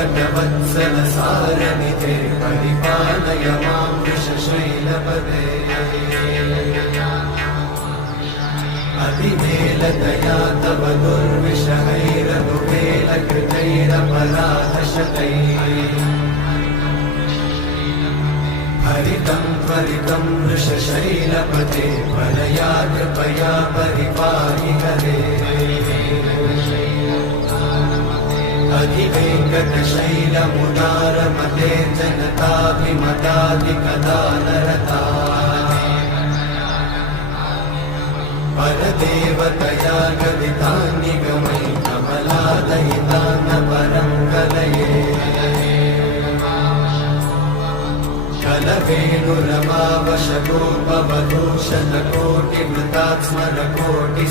गतवत्सलसारनिधे परिपालय मां वृषशैलपदे अतिमेलतया तव दुर्विषहैरनुवेलकृतैरपराधशतैः हरितं त्वरितं वृषशैलपते वरया कृपया परिपाहि हरे अधिवेङ्कटशैलमुदारमते जनताभिमतादिकदानरता परदेवतया गदितान्निगमै कमलादयितान्नपरं कलये कलवेणुरमावशगोपवधूषणकोटिवृतात् स्मरकोटि